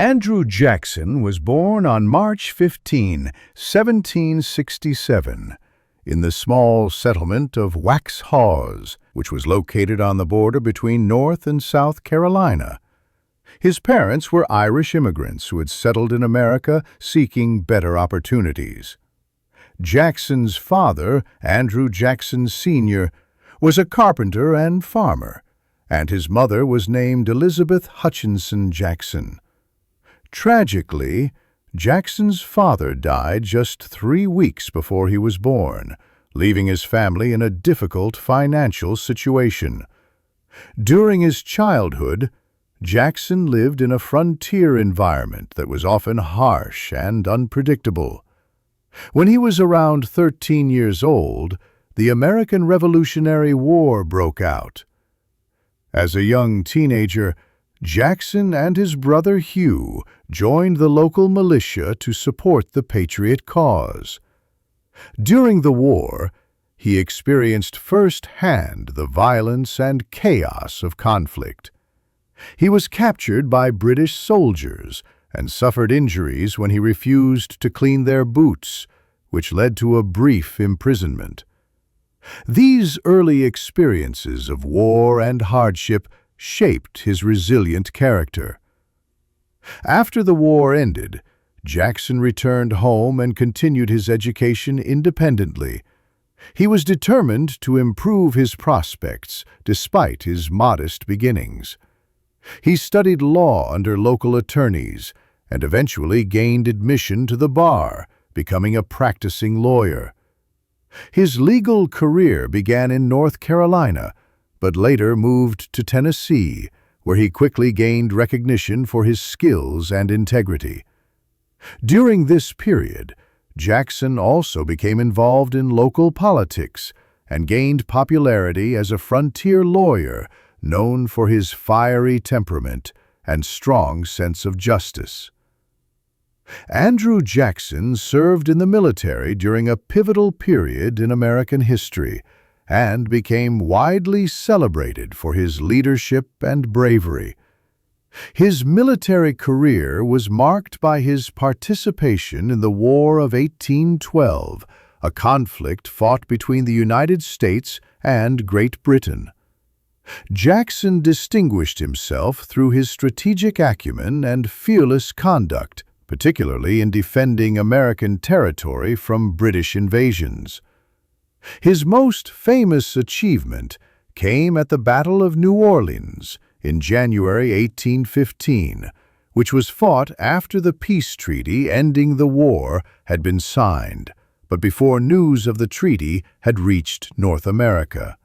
Andrew Jackson was born on March 15, 1767, in the small settlement of Waxhaws, which was located on the border between North and South Carolina. His parents were Irish immigrants who had settled in America seeking better opportunities. Jackson's father, Andrew Jackson Sr., was a carpenter and farmer, and his mother was named Elizabeth Hutchinson Jackson. Tragically, Jackson's father died just 3 weeks before he was born, leaving his family in a difficult financial situation. During his childhood, Jackson lived in a frontier environment that was often harsh and unpredictable. When he was around 13 years old, the American Revolutionary War broke out. As a young teenager, Jackson and his brother Hugh joined the local militia to support the Patriot cause. During the war, he experienced firsthand the violence and chaos of conflict. He was captured by British soldiers and suffered injuries when he refused to clean their boots, which led to a brief imprisonment. These early experiences of war and hardship shaped his resilient character. After the war ended, Jackson returned home and continued his education independently. He was determined to improve his prospects despite his modest beginnings. He studied law under local attorneys and eventually gained admission to the bar, becoming a practicing lawyer. His legal career began in North Carolina, but later moved to Tennessee, where he quickly gained recognition for his skills and integrity. During this period, Jackson also became involved in local politics and gained popularity as a frontier lawyer known for his fiery temperament and strong sense of justice. Andrew Jackson served in the military during a pivotal period in American history and became widely celebrated for his leadership and bravery. His military career was marked by his participation in the War of 1812, a conflict fought between the United States and Great Britain. Jackson distinguished himself through his strategic acumen and fearless conduct, particularly in defending American territory from British invasions. His most famous achievement came at the Battle of New Orleans in January 1815, which was fought after the peace treaty ending the war had been signed, but before news of the treaty had reached North America.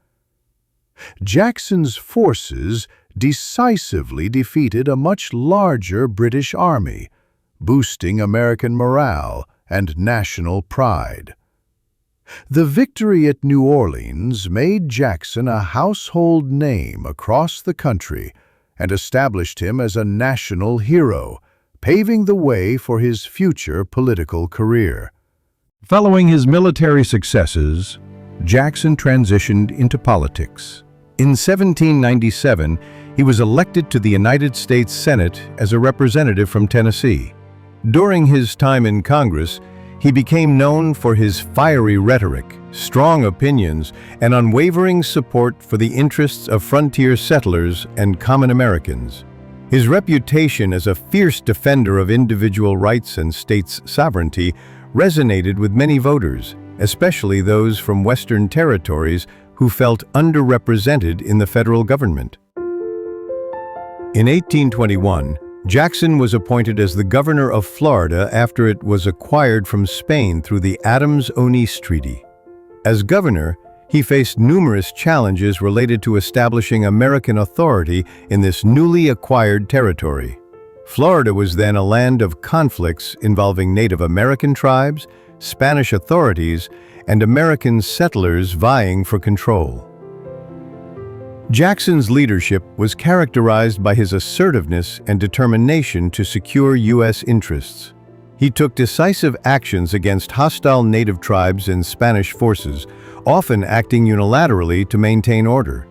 Jackson's forces decisively defeated a much larger British army, boosting American morale and national pride. The victory at New Orleans made Jackson a household name across the country and established him as a national hero, paving the way for his future political career. Following his military successes, Jackson transitioned into politics. In 1797, he was elected to the United States Senate as a representative from Tennessee. During his time in Congress, he became known for his fiery rhetoric, strong opinions, and unwavering support for the interests of frontier settlers and common Americans. His reputation as a fierce defender of individual rights and states' sovereignty resonated with many voters, especially those from Western territories who felt underrepresented in the federal government. In 1821, Jackson was appointed as the governor of Florida after it was acquired from Spain through the Adams-Onis Treaty. As governor, he faced numerous challenges related to establishing American authority in this newly acquired territory. Florida was then a land of conflicts involving Native American tribes, Spanish authorities, and American settlers vying for control. Jackson's leadership was characterized by his assertiveness and determination to secure U.S. interests. He took decisive actions against hostile native tribes and Spanish forces, often acting unilaterally to maintain order.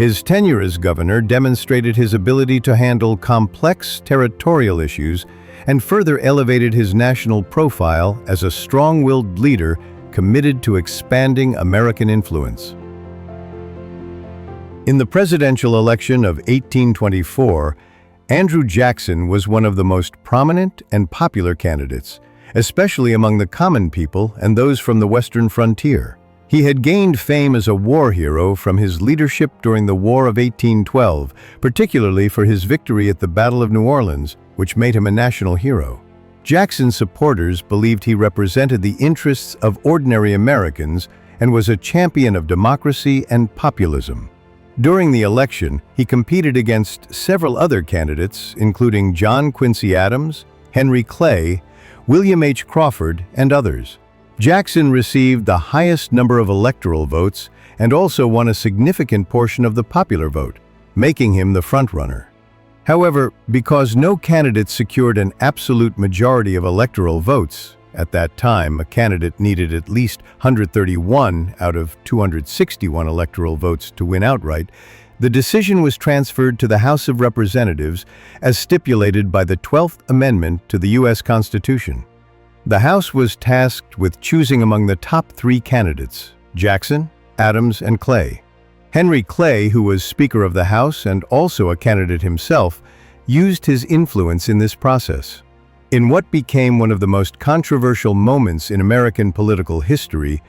His tenure as governor demonstrated his ability to handle complex territorial issues and further elevated his national profile as a strong-willed leader committed to expanding American influence. In the presidential election of 1824, Andrew Jackson was one of the most prominent and popular candidates, especially among the common people and those from the western frontier. He had gained fame as a war hero from his leadership during the War of 1812, particularly for his victory at the Battle of New Orleans, which made him a national hero. Jackson's supporters believed he represented the interests of ordinary Americans and was a champion of democracy and populism. During the election, he competed against several other candidates, including John Quincy Adams, Henry Clay, William H. Crawford, and others. Jackson received the highest number of electoral votes and also won a significant portion of the popular vote, making him the frontrunner. However, because no candidate secured an absolute majority of electoral votes, at that time a candidate needed at least 131 out of 261 electoral votes to win outright, the decision was transferred to the House of Representatives as stipulated by the 12th Amendment to the U.S. Constitution. The House was tasked with choosing among the top 3 candidates: Jackson, Adams, and Clay. Henry Clay, who was Speaker of the House and also a candidate himself, used his influence in this process. In what became one of the most controversial moments in American political history,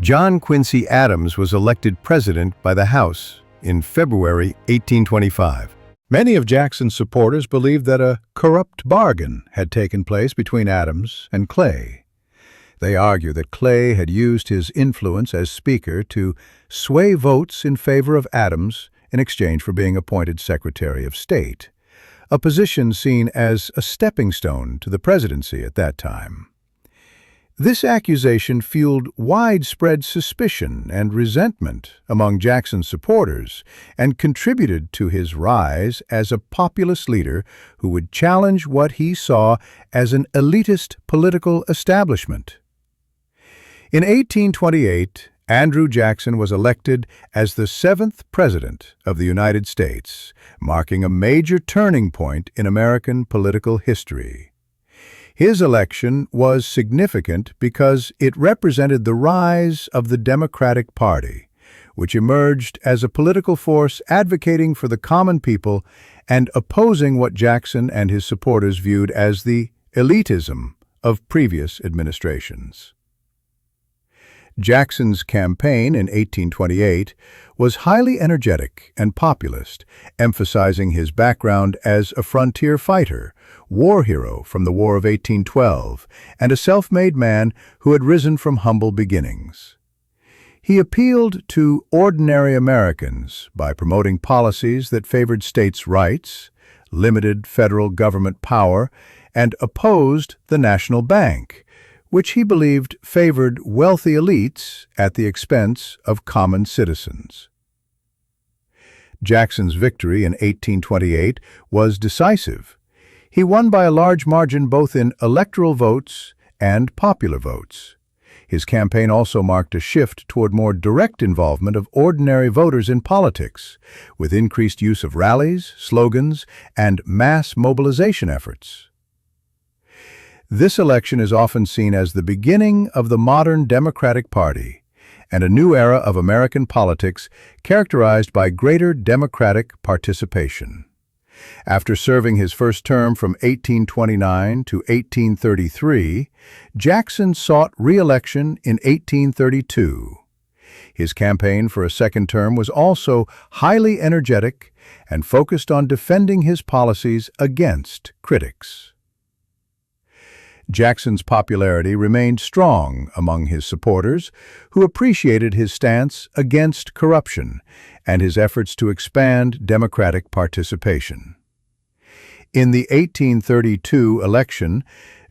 John Quincy Adams was elected president by the House in February 1825. Many of Jackson's supporters believed that a corrupt bargain had taken place between Adams and Clay. They argue that Clay had used his influence as Speaker to sway votes in favor of Adams in exchange for being appointed Secretary of State, a position seen as a stepping stone to the presidency at that time. This accusation fueled widespread suspicion and resentment among Jackson's supporters and contributed to his rise as a populist leader who would challenge what he saw as an elitist political establishment. In 1828, Andrew Jackson was elected as the 7th President of the United States, marking a major turning point in American political history. His election was significant because it represented the rise of the Democratic Party, which emerged as a political force advocating for the common people and opposing what Jackson and his supporters viewed as the elitism of previous administrations. Jackson's campaign in 1828 was highly energetic and populist, emphasizing his background as a frontier fighter, war hero from the War of 1812, and a self-made man who had risen from humble beginnings. He appealed to ordinary Americans by promoting policies that favored states' rights, limited federal government power, and opposed the national bank, which he believed favored wealthy elites at the expense of common citizens. Jackson's victory in 1828 was decisive. He won by a large margin both in electoral votes and popular votes. His campaign also marked a shift toward more direct involvement of ordinary voters in politics, with increased use of rallies, slogans, and mass mobilization efforts. This election is often seen as the beginning of the modern Democratic Party and a new era of American politics characterized by greater democratic participation. After serving his first term from 1829 to 1833, Jackson sought re-election in 1832. His campaign for a second term was also highly energetic and focused on defending his policies against critics. Jackson's popularity remained strong among his supporters, who appreciated his stance against corruption and his efforts to expand democratic participation. In the 1832 election,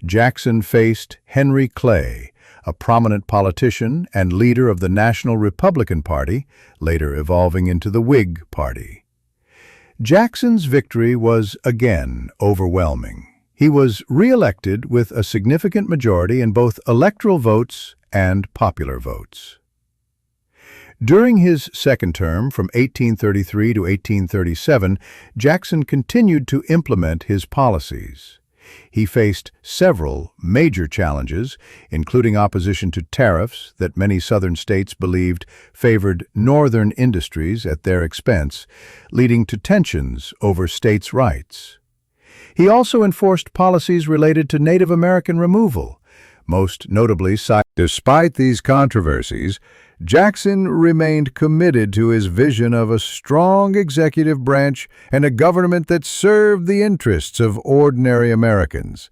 Jackson faced Henry Clay, a prominent politician and leader of the National Republican Party, later evolving into the Whig Party. Jackson's victory was again overwhelming. He was re-elected with a significant majority in both electoral votes and popular votes. During his second term, from 1833 to 1837, Jackson continued to implement his policies. He faced several major challenges, including opposition to tariffs that many southern states believed favored northern industries at their expense, leading to tensions over states' rights. He also enforced policies related to Native American removal, most notably. Despite these controversies, Jackson remained committed to his vision of a strong executive branch and a government that served the interests of ordinary Americans.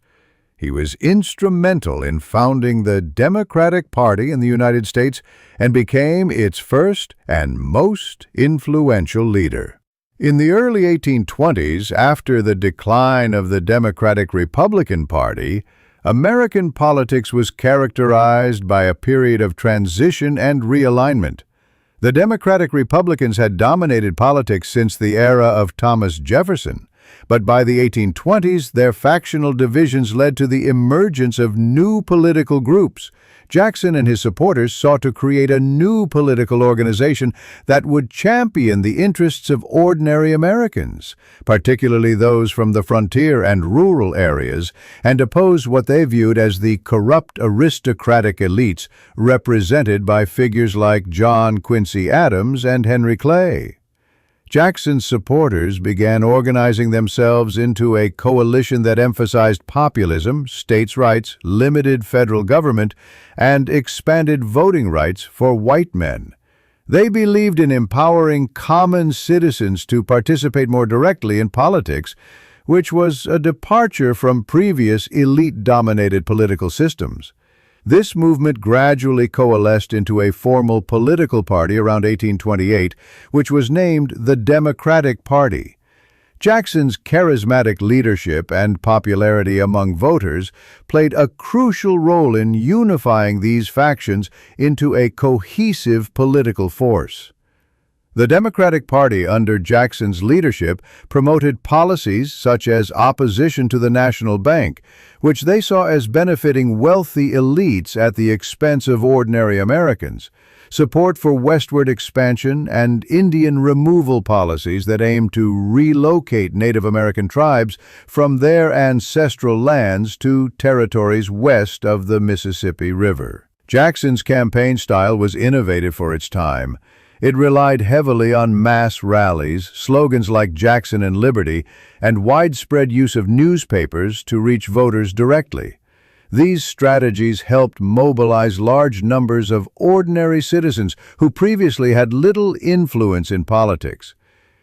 He was instrumental in founding the Democratic Party in the United States and became its first and most influential leader. In the early 1820s, after the decline of the Democratic-Republican Party, American politics was characterized by a period of transition and realignment. The Democratic Republicans had dominated politics since the era of Thomas Jefferson, but by the 1820s, their factional divisions led to the emergence of new political groups. Jackson and his supporters sought to create a new political organization that would champion the interests of ordinary Americans, particularly those from the frontier and rural areas, and oppose what they viewed as the corrupt aristocratic elites represented by figures like John Quincy Adams and Henry Clay. Jackson's supporters began organizing themselves into a coalition that emphasized populism, states' rights, limited federal government, and expanded voting rights for white men. They believed in empowering common citizens to participate more directly in politics, which was a departure from previous elite-dominated political systems. This movement gradually coalesced into a formal political party around 1828, which was named the Democratic Party. Jackson's charismatic leadership and popularity among voters played a crucial role in unifying these factions into a cohesive political force. The Democratic Party under Jackson's leadership promoted policies such as opposition to the National Bank, which they saw as benefiting wealthy elites at the expense of ordinary Americans, support for westward expansion, and Indian removal policies that aimed to relocate Native American tribes from their ancestral lands to territories west of the Mississippi River. Jackson's campaign style was innovative for its time. It relied heavily on mass rallies, slogans like Jackson and Liberty, and widespread use of newspapers to reach voters directly. These strategies helped mobilize large numbers of ordinary citizens who previously had little influence in politics.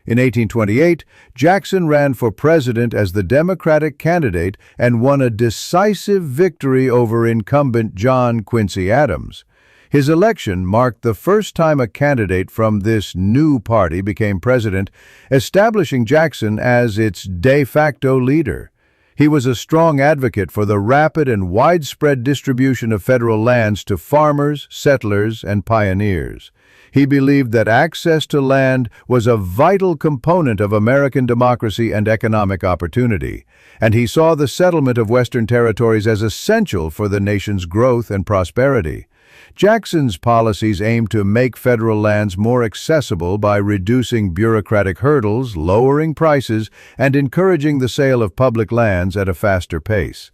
In 1828, Jackson ran for president as the Democratic candidate and won a decisive victory over incumbent John Quincy Adams. His election marked the first time a candidate from this new party became president, establishing Jackson as its de facto leader. He was a strong advocate for the rapid and widespread distribution of federal lands to farmers, settlers, and pioneers. He believed that access to land was a vital component of American democracy and economic opportunity, and he saw the settlement of Western territories as essential for the nation's growth and prosperity. Jackson's policies aimed to make federal lands more accessible by reducing bureaucratic hurdles, lowering prices, and encouraging the sale of public lands at a faster pace.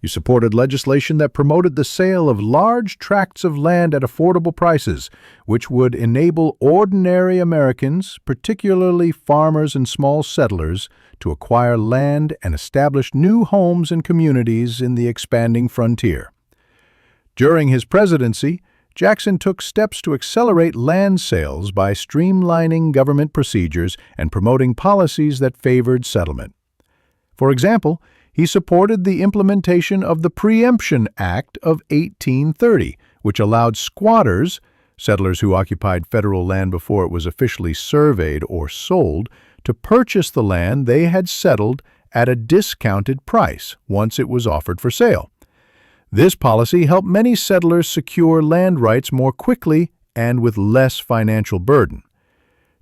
He supported legislation that promoted the sale of large tracts of land at affordable prices, which would enable ordinary Americans, particularly farmers and small settlers, to acquire land and establish new homes and communities in the expanding frontier. During his presidency, Jackson took steps to accelerate land sales by streamlining government procedures and promoting policies that favored settlement. For example, he supported the implementation of the Preemption Act of 1830, which allowed squatters, settlers who occupied federal land before it was officially surveyed or sold, to purchase the land they had settled at a discounted price once it was offered for sale. This policy helped many settlers secure land rights more quickly and with less financial burden.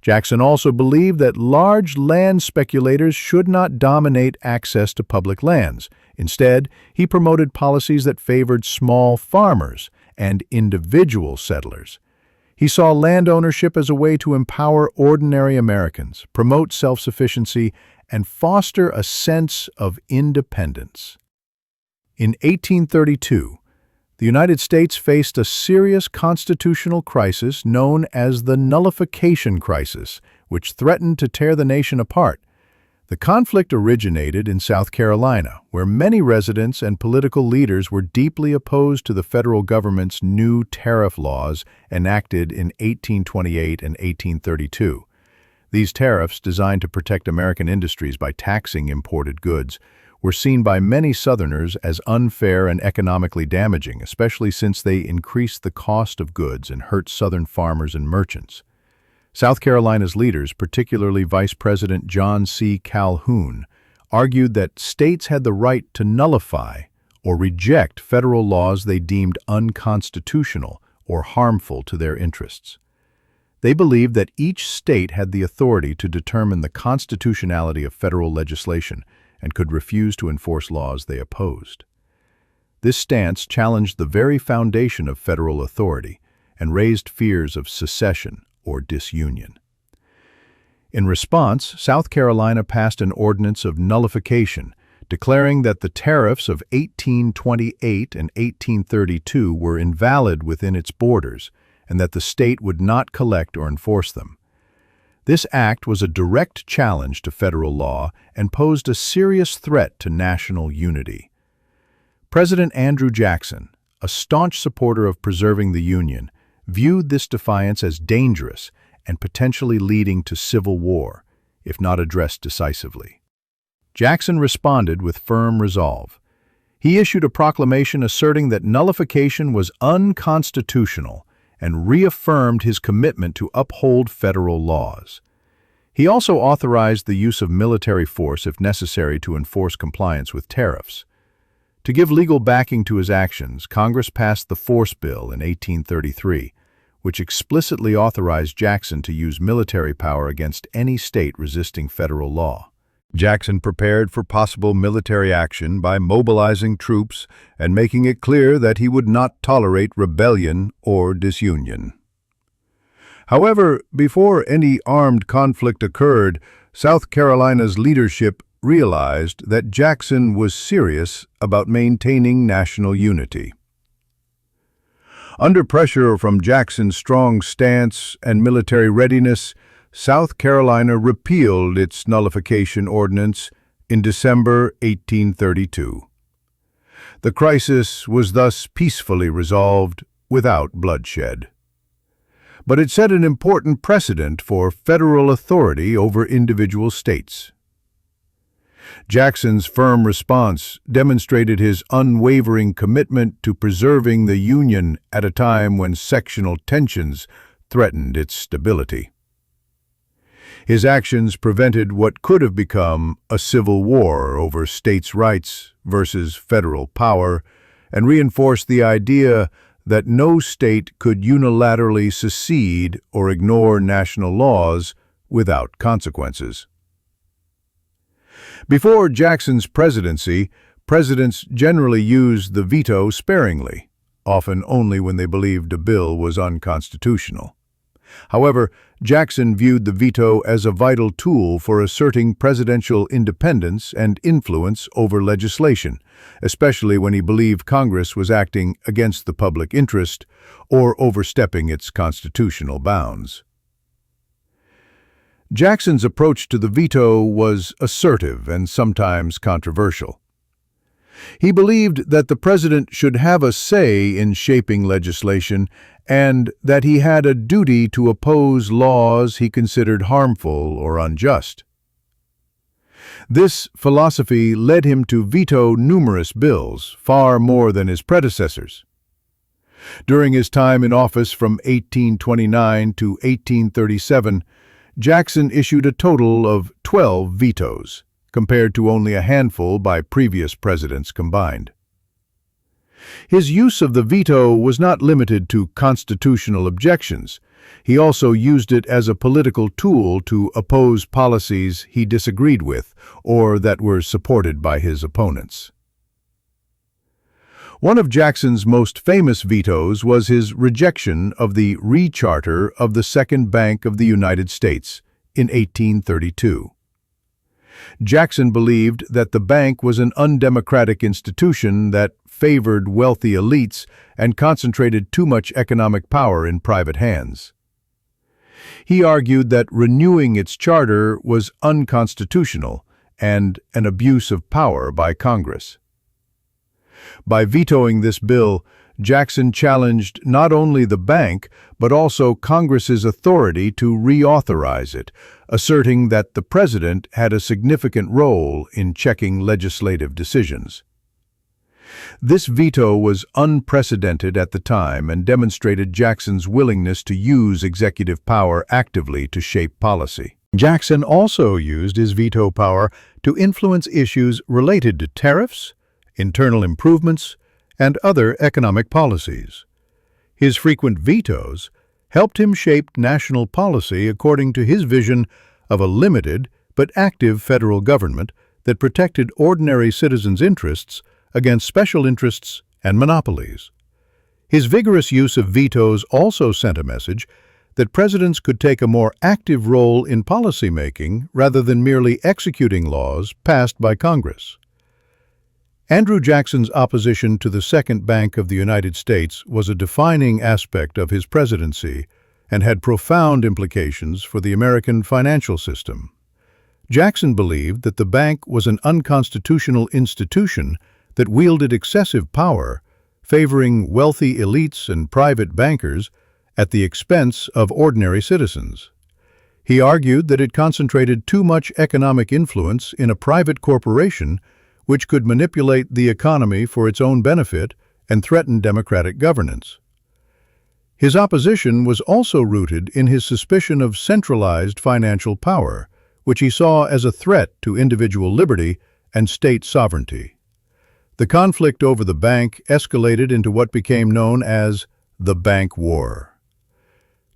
Jackson also believed that large land speculators should not dominate access to public lands. Instead, he promoted policies that favored small farmers and individual settlers. He saw land ownership as a way to empower ordinary Americans, promote self-sufficiency, and foster a sense of independence. In 1832, the United States faced a serious constitutional crisis known as the Nullification Crisis, which threatened to tear the nation apart. The conflict originated in South Carolina, where many residents and political leaders were deeply opposed to the federal government's new tariff laws enacted in 1828 and 1832. These tariffs, designed to protect American industries by taxing imported goods, were seen by many Southerners as unfair and economically damaging, especially since they increased the cost of goods and hurt Southern farmers and merchants. South Carolina's leaders, particularly Vice President John C. Calhoun, argued that states had the right to nullify or reject federal laws they deemed unconstitutional or harmful to their interests. They believed that each state had the authority to determine the constitutionality of federal legislation and could refuse to enforce laws they opposed. This stance challenged the very foundation of federal authority and raised fears of secession or disunion. In response, South Carolina passed an ordinance of nullification, declaring that the tariffs of 1828 and 1832 were invalid within its borders and that the state would not collect or enforce them. This act was a direct challenge to federal law and posed a serious threat to national unity. President Andrew Jackson, a staunch supporter of preserving the Union, viewed this defiance as dangerous and potentially leading to civil war, if not addressed decisively. Jackson responded with firm resolve. He issued a proclamation asserting that nullification was unconstitutional and reaffirmed his commitment to uphold federal laws. He also authorized the use of military force if necessary to enforce compliance with tariffs. To give legal backing to his actions, Congress passed the Force Bill in 1833, which explicitly authorized Jackson to use military power against any state resisting federal law. Jackson prepared for possible military action by mobilizing troops and making it clear that he would not tolerate rebellion or disunion. However, before any armed conflict occurred, South Carolina's leadership realized that Jackson was serious about maintaining national unity. Under pressure from Jackson's strong stance and military readiness, South Carolina repealed its nullification ordinance in December 1832. The crisis was thus peacefully resolved without bloodshed. But it set an important precedent for federal authority over individual states. Jackson's firm response demonstrated his unwavering commitment to preserving the Union at a time when sectional tensions threatened its stability. His actions prevented what could have become a civil war over states' rights versus federal power and reinforced the idea that no state could unilaterally secede or ignore national laws without consequences. Before Jackson's presidency, presidents generally used the veto sparingly, often only when they believed a bill was unconstitutional. However, Jackson viewed the veto as a vital tool for asserting presidential independence and influence over legislation, especially when he believed Congress was acting against the public interest or overstepping its constitutional bounds. Jackson's approach to the veto was assertive and sometimes controversial. He believed that the president should have a say in shaping legislation and that he had a duty to oppose laws he considered harmful or unjust. This philosophy led him to veto numerous bills, far more than his predecessors. During his time in office from 1829 to 1837, Jackson issued a total of 12 vetoes, compared to only a handful by previous presidents combined. His use of the veto was not limited to constitutional objections. He also used it as a political tool to oppose policies he disagreed with or that were supported by his opponents. One of Jackson's most famous vetoes was his rejection of the recharter of the Second Bank of the United States in 1832. Jackson believed that the bank was an undemocratic institution that favored wealthy elites and concentrated too much economic power in private hands. He argued that renewing its charter was unconstitutional and an abuse of power by Congress. By vetoing this bill, Jackson challenged not only the bank but also Congress's authority to reauthorize it, asserting that the president had a significant role in checking legislative decisions. This veto was unprecedented at the time and demonstrated Jackson's willingness to use executive power actively to shape policy. Jackson also used his veto power to influence issues related to tariffs, internal improvements, and other economic policies. His frequent vetoes helped him shape national policy according to his vision of a limited but active federal government that protected ordinary citizens' interests against special interests and monopolies. His vigorous use of vetoes also sent a message that presidents could take a more active role in policymaking rather than merely executing laws passed by Congress. Andrew Jackson's opposition to the Second Bank of the United States was a defining aspect of his presidency and had profound implications for the American financial system. Jackson believed that the bank was an unconstitutional institution that wielded excessive power, favoring wealthy elites and private bankers at the expense of ordinary citizens. He argued that it concentrated too much economic influence in a private corporation which could manipulate the economy for its own benefit and threaten democratic governance. His opposition was also rooted in his suspicion of centralized financial power, which he saw as a threat to individual liberty and state sovereignty. The conflict over the bank escalated into what became known as the Bank War.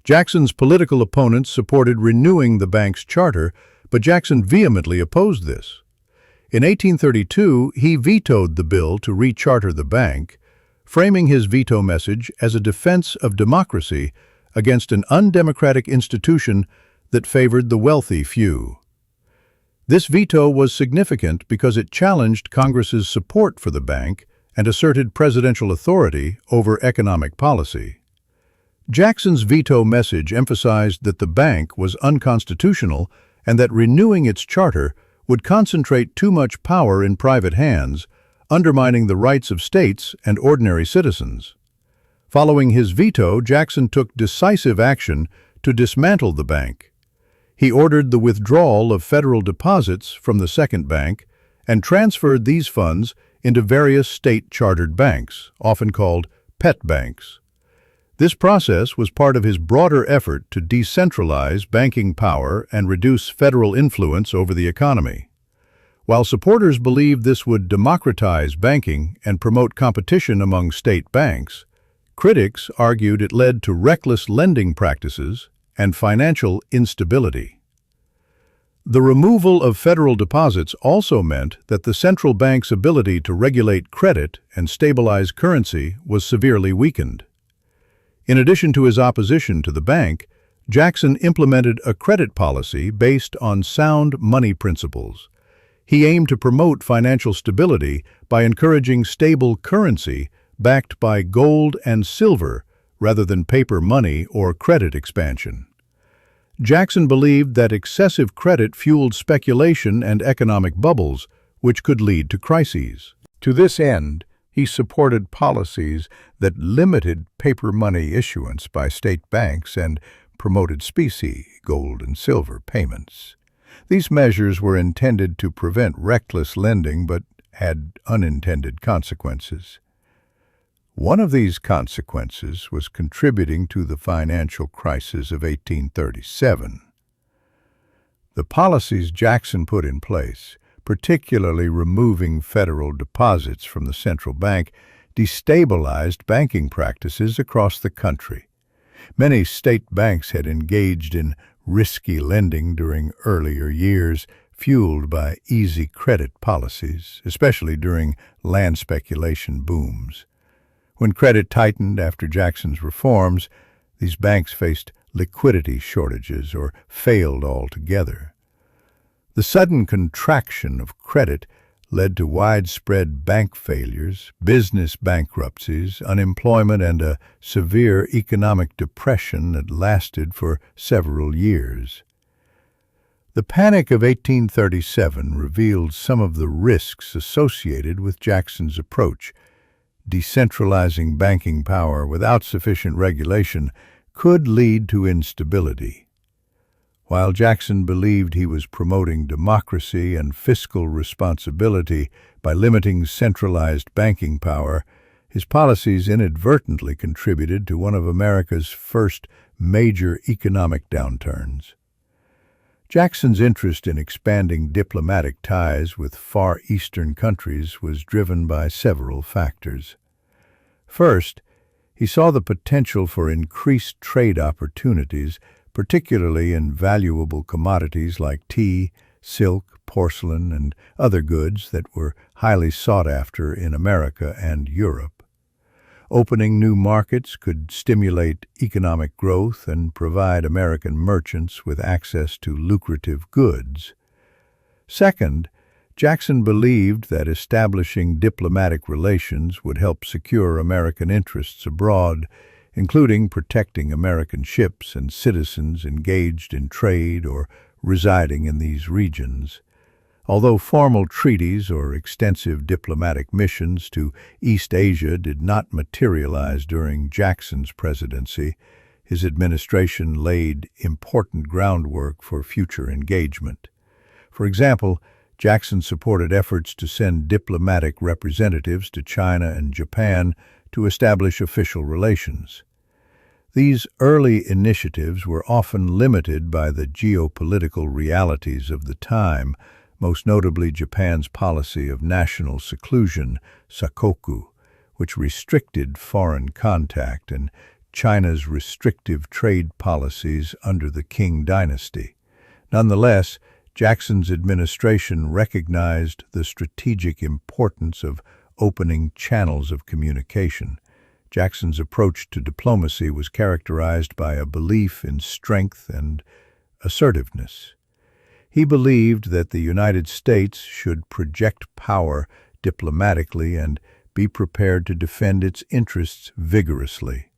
Jackson's political opponents supported renewing the bank's charter, but Jackson vehemently opposed this. In 1832, he vetoed the bill to recharter the bank, framing his veto message as a defense of democracy against an undemocratic institution that favored the wealthy few. This veto was significant because it challenged Congress's support for the bank and asserted presidential authority over economic policy. Jackson's veto message emphasized that the bank was unconstitutional and that renewing its charter would concentrate too much power in private hands, undermining the rights of states and ordinary citizens. Following his veto, Jackson took decisive action to dismantle the bank. He ordered the withdrawal of federal deposits from the Second Bank and transferred these funds into various state-chartered banks, often called pet banks. This process was part of his broader effort to decentralize banking power and reduce federal influence over the economy. While supporters believed this would democratize banking and promote competition among state banks, critics argued it led to reckless lending practices and financial instability. The removal of federal deposits also meant that the central bank's ability to regulate credit and stabilize currency was severely weakened. In addition to his opposition to the bank, Jackson implemented a credit policy based on sound money principles. He aimed to promote financial stability by encouraging stable currency backed by gold and silver rather than paper money or credit expansion. Jackson believed that excessive credit fueled speculation and economic bubbles, which could lead to crises. To this end, he supported policies that limited paper money issuance by state banks and promoted specie, gold and silver, payments. These measures were intended to prevent reckless lending but had unintended consequences. One of these consequences was contributing to the financial crisis of 1837. The policies Jackson put in place, particularly removing federal deposits from the central bank, destabilized banking practices across the country. Many state banks had engaged in risky lending during earlier years, fueled by easy credit policies, especially during land speculation booms. When credit tightened after Jackson's reforms, these banks faced liquidity shortages or failed altogether. The sudden contraction of credit led to widespread bank failures, business bankruptcies, unemployment, and a severe economic depression that lasted for several years. The Panic of 1837 revealed some of the risks associated with Jackson's approach. Decentralizing banking power without sufficient regulation could lead to instability. While Jackson believed he was promoting democracy and fiscal responsibility by limiting centralized banking power, his policies inadvertently contributed to one of America's first major economic downturns. Jackson's interest in expanding diplomatic ties with Far Eastern countries was driven by several factors. First, he saw the potential for increased trade opportunities, particularly in valuable commodities like tea, silk, porcelain, and other goods that were highly sought after in America and Europe. Opening new markets could stimulate economic growth and provide American merchants with access to lucrative goods. Second, Jackson believed that establishing diplomatic relations would help secure American interests abroad, including protecting American ships and citizens engaged in trade or residing in these regions. Although formal treaties or extensive diplomatic missions to East Asia did not materialize during Jackson's presidency, his administration laid important groundwork for future engagement. For example, Jackson supported efforts to send diplomatic representatives to China and Japan to establish official relations. These early initiatives were often limited by the geopolitical realities of the time, most notably Japan's policy of national seclusion, sakoku, which restricted foreign contact, and China's restrictive trade policies under the Qing dynasty. Nonetheless, Jackson's administration recognized the strategic importance of opening channels of communication. Jackson's approach to diplomacy was characterized by a belief in strength and assertiveness. He believed that the United States should project power diplomatically and be prepared to defend its interests vigorously.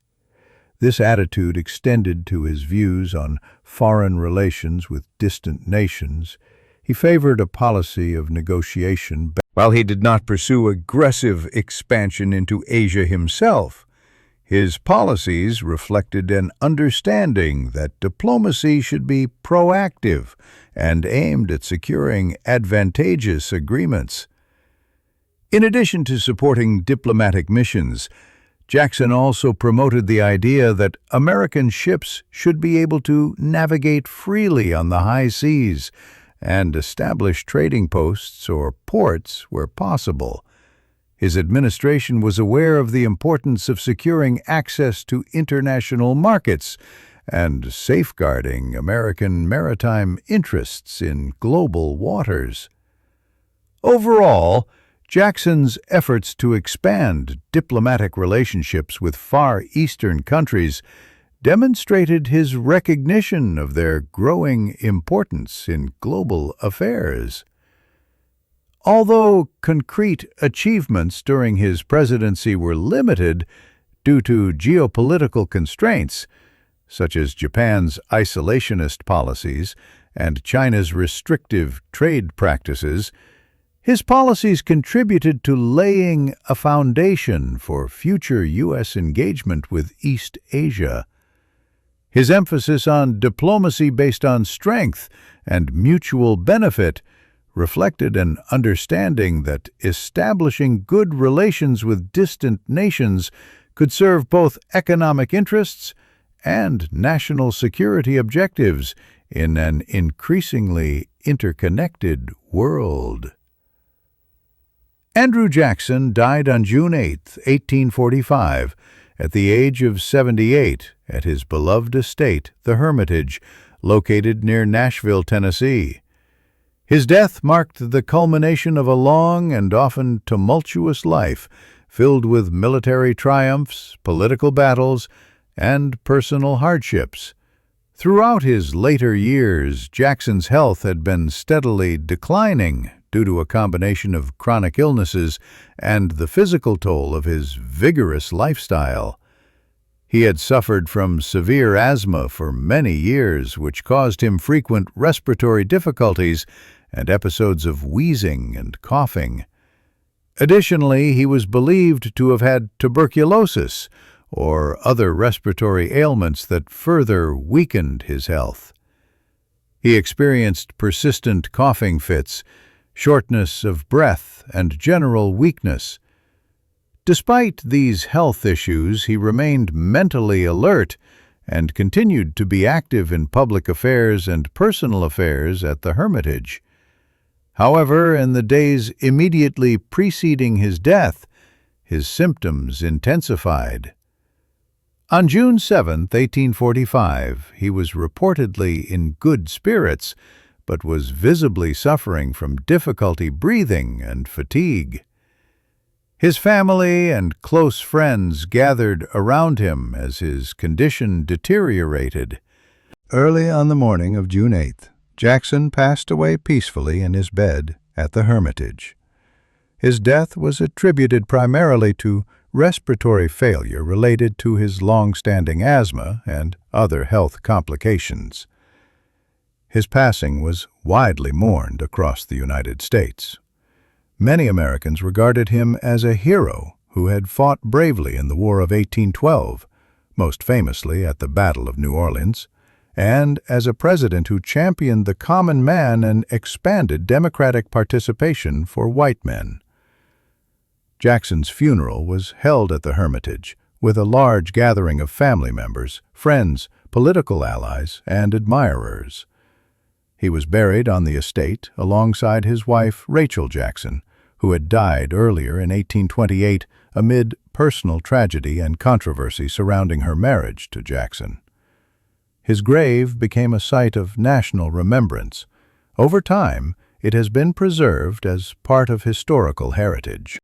This attitude extended to his views on foreign relations with distant nations. He favored a policy of negotiation. While he did not pursue aggressive expansion into Asia himself, his policies reflected an understanding that diplomacy should be proactive and aimed at securing advantageous agreements. In addition to supporting diplomatic missions, Jackson also promoted the idea that American ships should be able to navigate freely on the high seas and establish trading posts or ports where possible. His administration was aware of the importance of securing access to international markets and safeguarding American maritime interests in global waters. Overall, Jackson's efforts to expand diplomatic relationships with Far Eastern countries demonstrated his recognition of their growing importance in global affairs. Although concrete achievements during his presidency were limited due to geopolitical constraints, such as Japan's isolationist policies and China's restrictive trade practices, his policies contributed to laying a foundation for future U.S. engagement with East Asia. His emphasis on diplomacy based on strength and mutual benefit reflected an understanding that establishing good relations with distant nations could serve both economic interests and national security objectives in an increasingly interconnected world. Andrew Jackson died on June 8, 1845, at the age of 78 at his beloved estate, the Hermitage, located near Nashville, Tennessee. His death marked the culmination of a long and often tumultuous life, filled with military triumphs, political battles, and personal hardships. Throughout his later years, Jackson's health had been steadily declining due to a combination of chronic illnesses and the physical toll of his vigorous lifestyle. He had suffered from severe asthma for many years, which caused him frequent respiratory difficulties and episodes of wheezing and coughing. Additionally, he was believed to have had tuberculosis or other respiratory ailments that further weakened his health. He experienced persistent coughing fits, shortness of breath, and general weakness. Despite these health issues, he remained mentally alert and continued to be active in public affairs and personal affairs at the Hermitage. However, in the days immediately preceding his death, his symptoms intensified. On June 7, 1845, he was reportedly in good spirits, but was visibly suffering from difficulty breathing and fatigue. His family and close friends gathered around him as his condition deteriorated. Early on the morning of June 8th, Jackson passed away peacefully in his bed at the Hermitage. His death was attributed primarily to respiratory failure related to his long-standing asthma and other health complications. His passing was widely mourned across the United States. Many Americans regarded him as a hero who had fought bravely in the War of 1812, most famously at the Battle of New Orleans, and as a president who championed the common man and expanded democratic participation for white men. Jackson's funeral was held at the Hermitage, with a large gathering of family members, friends, political allies, and admirers. He was buried on the estate alongside his wife, Rachel Jackson, who had died earlier in 1828 amid personal tragedy and controversy surrounding her marriage to Jackson. His grave became a site of national remembrance. Over time, it has been preserved as part of historical heritage.